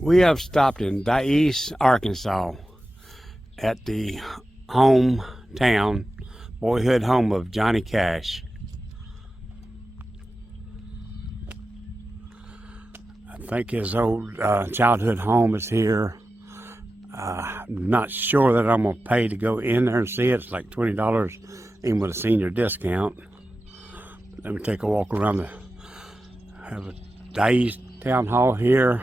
We have stopped in Dyess, Arkansas at the hometown, boyhood home of Johnny Cash. I think his old childhood home is here. I'm not sure that I'm going to pay to go in there and see it. It's like $20 even with a senior discount. Let me take a walk around the have a Dyess Town Hall here.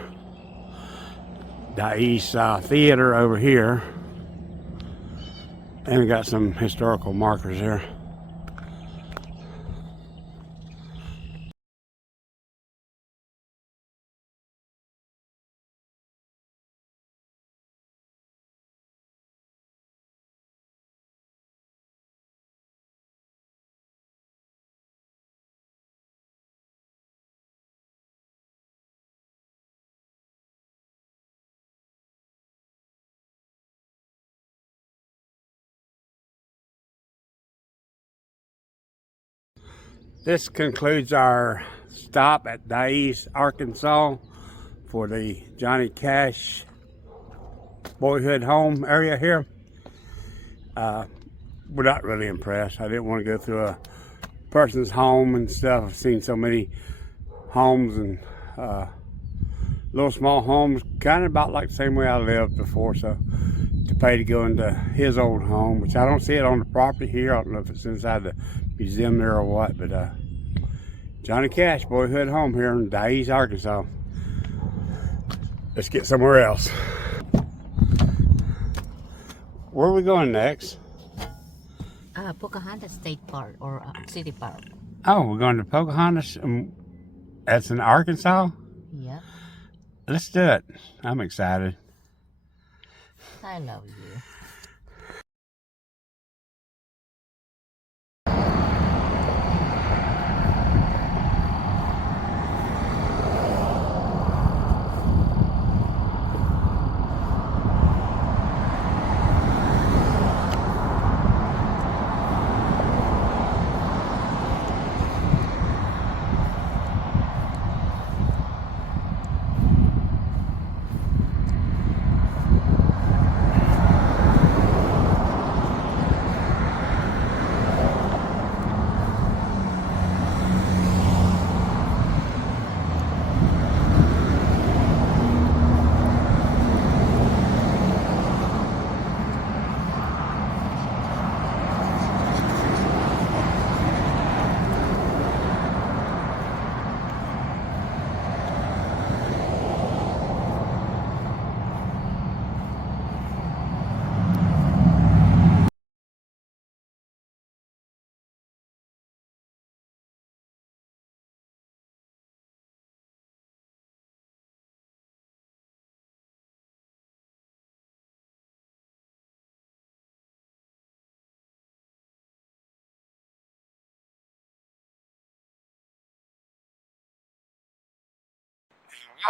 Dyess Theater over here. And we got some historical markers here. This concludes our stop at Dyess, Arkansas for the Johnny Cash boyhood home area here. We're not really impressed. I didn't want to go through a person's home and stuff. I've seen so many homes and little small homes, kind of about like the same way I lived before. So to pay to go into his old home, which I don't see it on the property here. I don't know if it's inside the museum there or what, but Johnny Cash boyhood home here in Dyess, Arkansas. Let's get somewhere else. Where are we going next? Pocahontas State Park or City Park. Oh, we're going to Pocahontas. That's in Arkansas? Yeah. Let's do it. I'm excited. I love you.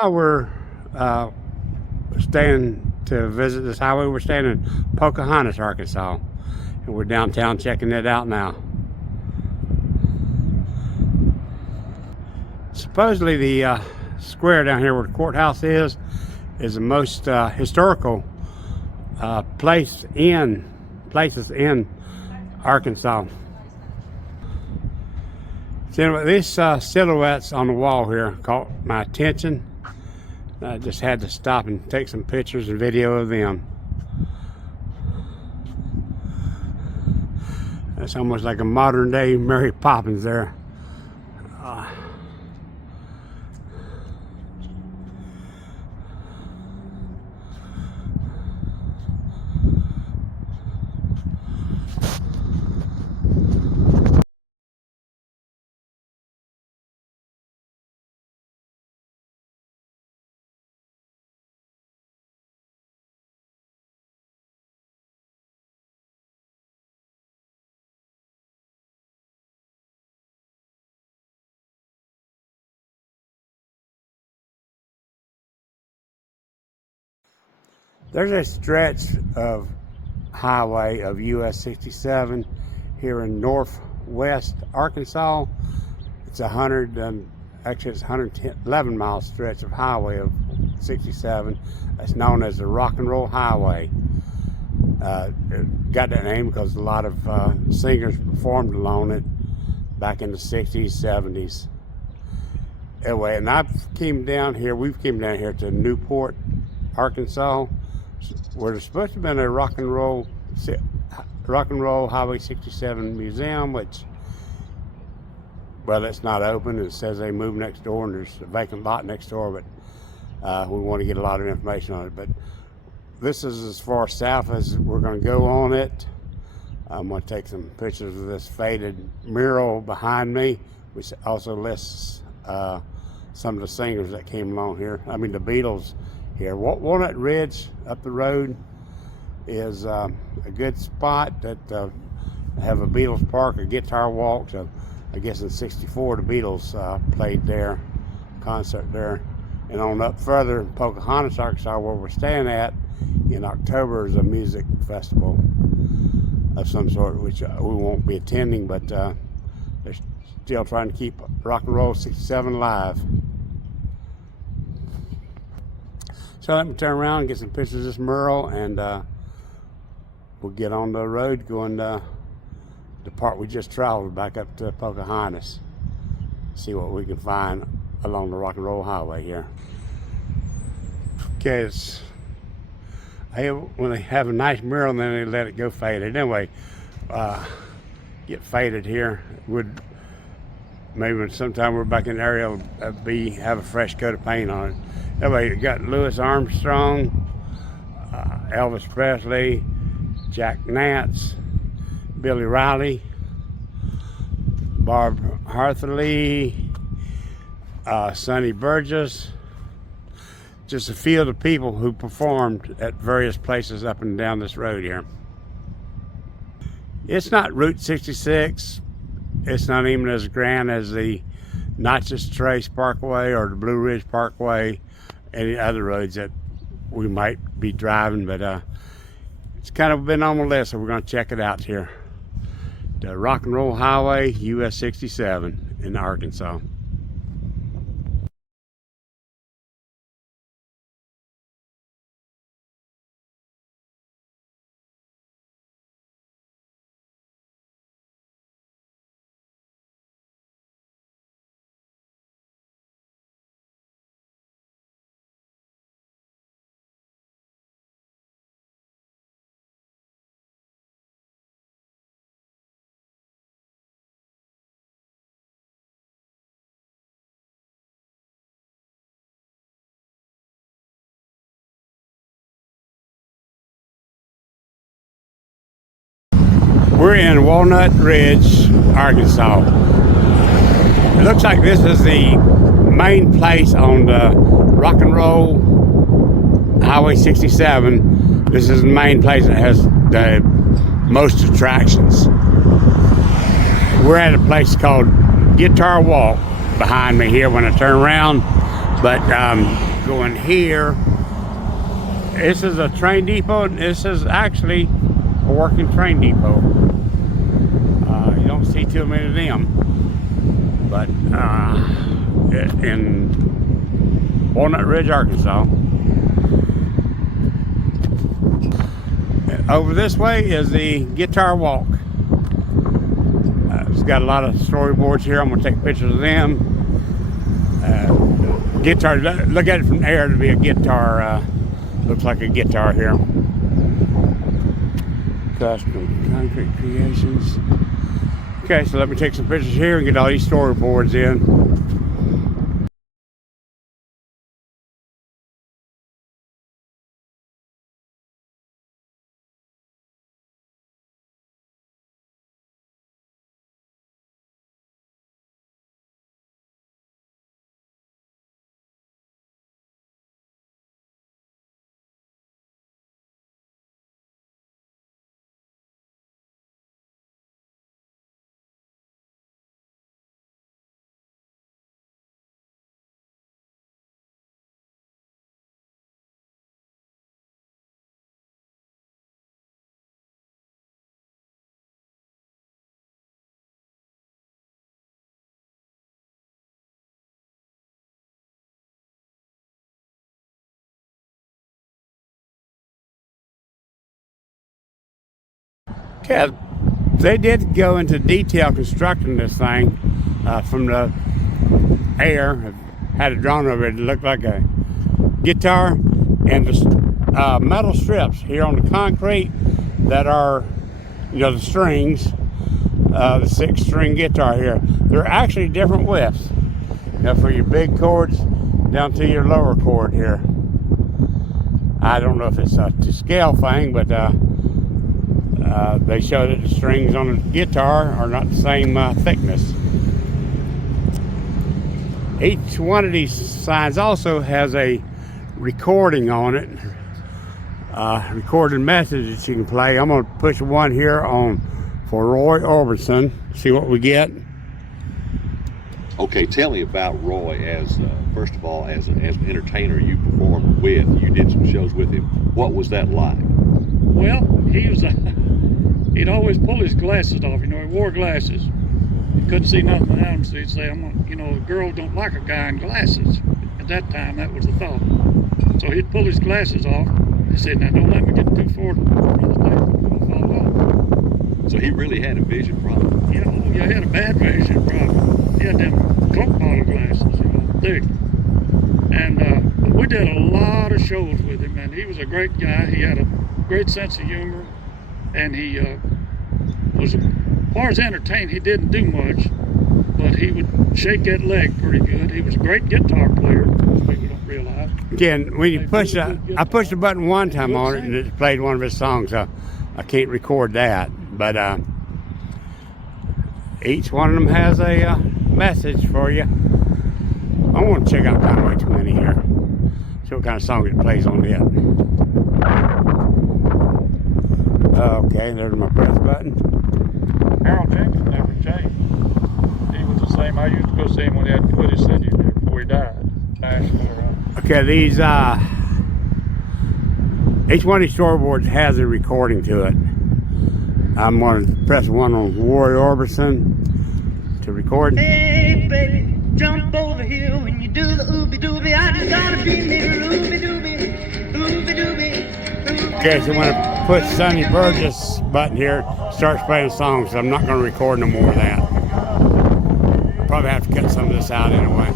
While we're staying to visit this highway, we're staying in Pocahontas, Arkansas. And we're downtown checking it out now. Supposedly the square down here where the courthouse is the most historical places in Arkansas. So these silhouettes on the wall here caught my attention. I just had to stop and take some pictures and video of them. It's almost like a modern day Mary Poppins there. There's a stretch of highway of US 67 here in northwest Arkansas. It's 111 mile stretch of highway of 67. It's known as the Rock and Roll Highway. It got that name because a lot of singers performed along it back in the 60s, 70s. Anyway, and we've came down here to Newport, Arkansas, where there's supposed to have been a Rock and Roll Highway 67 museum, which, well, it's not open. It says they moved next door and there's a vacant lot next door, but we want to get a lot of information on it. But this is as far south as we're going to go on it. I'm going to take some pictures of this faded mural behind me, which also lists some of the singers that came along here. I mean, the Beatles here. Walnut Ridge up the road is a good spot that have a Beatles park, a guitar walk. So I guess in '64 the Beatles played there, concert there. And on up further, Pocahontas, Arkansas, where we're staying at, in October is a music festival of some sort, which we won't be attending, but they're still trying to keep Rock and Roll 67 alive. So let me turn around and get some pictures of this mural, and we'll get on the road going the part we just traveled back up to Pocahontas. See what we can find along the Rock and Roll Highway here. Okay, when they have a nice mural and then they let it go faded. Anyway, get faded here. Maybe sometime we're back in the area, have a fresh coat of paint on it. Anyway, you got Louis Armstrong, Elvis Presley, Jack Nance, Billy Riley, Barb Hartley, Sonny Burgess. Just a few of the people who performed at various places up and down this road here. It's not Route 66. It's not even as grand as the Natchez Trace Parkway or the Blue Ridge Parkway, any other roads that we might be driving, but it's kind of been on the list, so we're going to check it out here. The Rock and Roll Highway, US 67 in Arkansas. We're in Walnut Ridge, Arkansas. It looks like this is the main place on the Rock and Roll Highway 67. This is the main place that has the most attractions. We're at a place called Guitar Walk behind me here when I turn around. But going here, this is a train depot, and this is actually a working train depot. You don't see too many of them, but in Walnut Ridge, Arkansas. Over this way is the Guitar Walk. It's got a lot of storyboards here. I'm going to take pictures of them. Guitar, look at it from there to be a guitar. Looks like a guitar here. Custom concrete creations. Okay, so let me take some pictures here and get all these storyboards in. Yeah, they did go into detail constructing this thing from the air. Had it drawn over it. It looked like a guitar, and the metal strips here on the concrete that are, you know, the strings, the 6-string guitar here. They're actually different widths. You know, for your big chords down to your lower chord here. I don't know if it's a to scale thing, but they show that the strings on the guitar are not the same thickness. Each one of these signs also has a recording on it, recorded message that you can play. I'm going to push one here on for Roy Orbison, see what we get. Okay, tell me about Roy as, first of all, as an entertainer you performed with. You did some shows with him. What was that like? Well, he was, he'd always pull his glasses off, you know, he wore glasses. He couldn't see nothing around him, so he'd say, you know, a girl don't like a guy in glasses. At that time, that was the thought. So he'd pull his glasses off. He said, now don't let me get too far on the stage, I'm gonna fall off. So he really had a vision problem. Yeah, oh yeah, he had a bad vision problem. He had them Coke bottle glasses, you know, thick. And but we did a lot of shows with him, and he was a great guy. He had a great sense of humor, and he was, as far as entertaining, he didn't do much, but he would shake that leg pretty good. He was a great guitar player, people don't realize. Again, when you push I pushed a button one time on it and it played one of his songs, so I can't record that. But each one of them has a message for you. I want to check out Conway 20 here. See what kind of song it plays on it. Okay, there's my press button. Harold Jenkins never changed. He was the same. I used to go see him when he had to put his CD there before he died. Okay, these each one of these storyboards has a recording to it. I'm going to press one on Roy Orbison to record. Hey baby, jump over here when you do the ooby dooby. I just gotta be near ooby dooby, ooby dooby. Okay, so when I put Sonny Burgess button here, starts playing songs, so I'm not going to record no more of that. Probably have to cut some of this out anyway.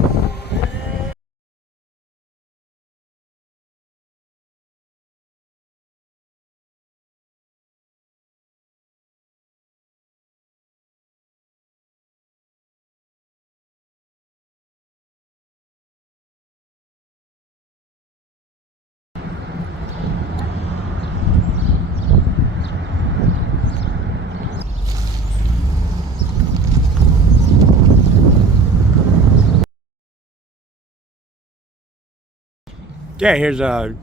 Yeah, here's the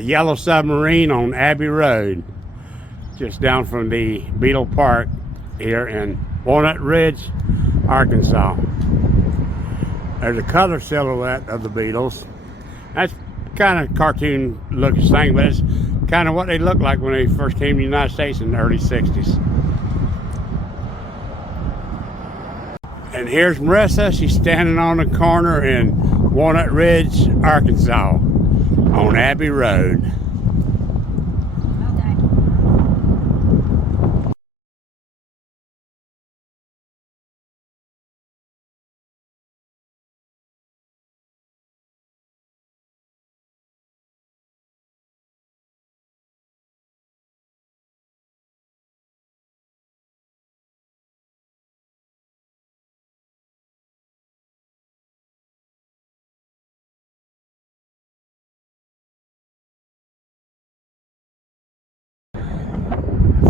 Yellow Submarine on Abbey Road, just down from the Beetle Park here in Walnut Ridge, Arkansas. There's a color silhouette of the Beatles. That's kind of cartoon looking thing, but it's kind of what they looked like when they first came to the United States in the early 60s. And here's Marissa. She's standing on the corner in Walnut Ridge, Arkansas, on Abbey Road.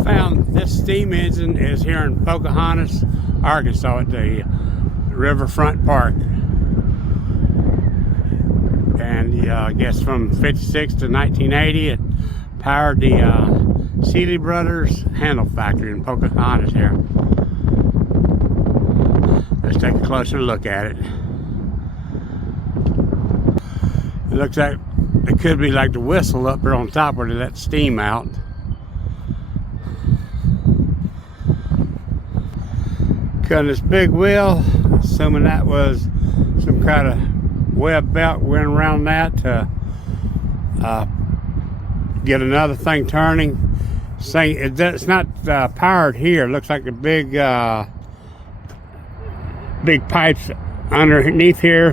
Found this steam engine is here in Pocahontas, Arkansas at the Riverfront Park. And I guess from 56 to 1980 it powered the Seeley Brothers handle factory in Pocahontas here. Let's take a closer look at it. It looks like it could be like the whistle up there on top where they let steam out. Cutting this big wheel, assuming that was some kind of web belt went around that to get another thing turning. thing, it's not powered here. It looks like a big big pipes underneath here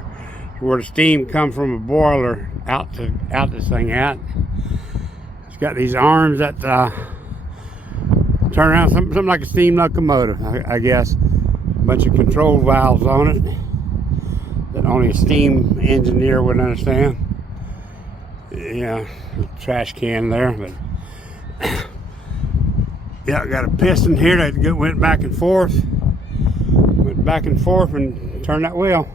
where the steam comes from a boiler out this thing out. It's got these arms that turn around, something like a steam locomotive, I guess. A bunch of control valves on it that only a steam engineer would understand. Yeah, trash can there, but yeah, got a piston here that went back and forth and turned that wheel.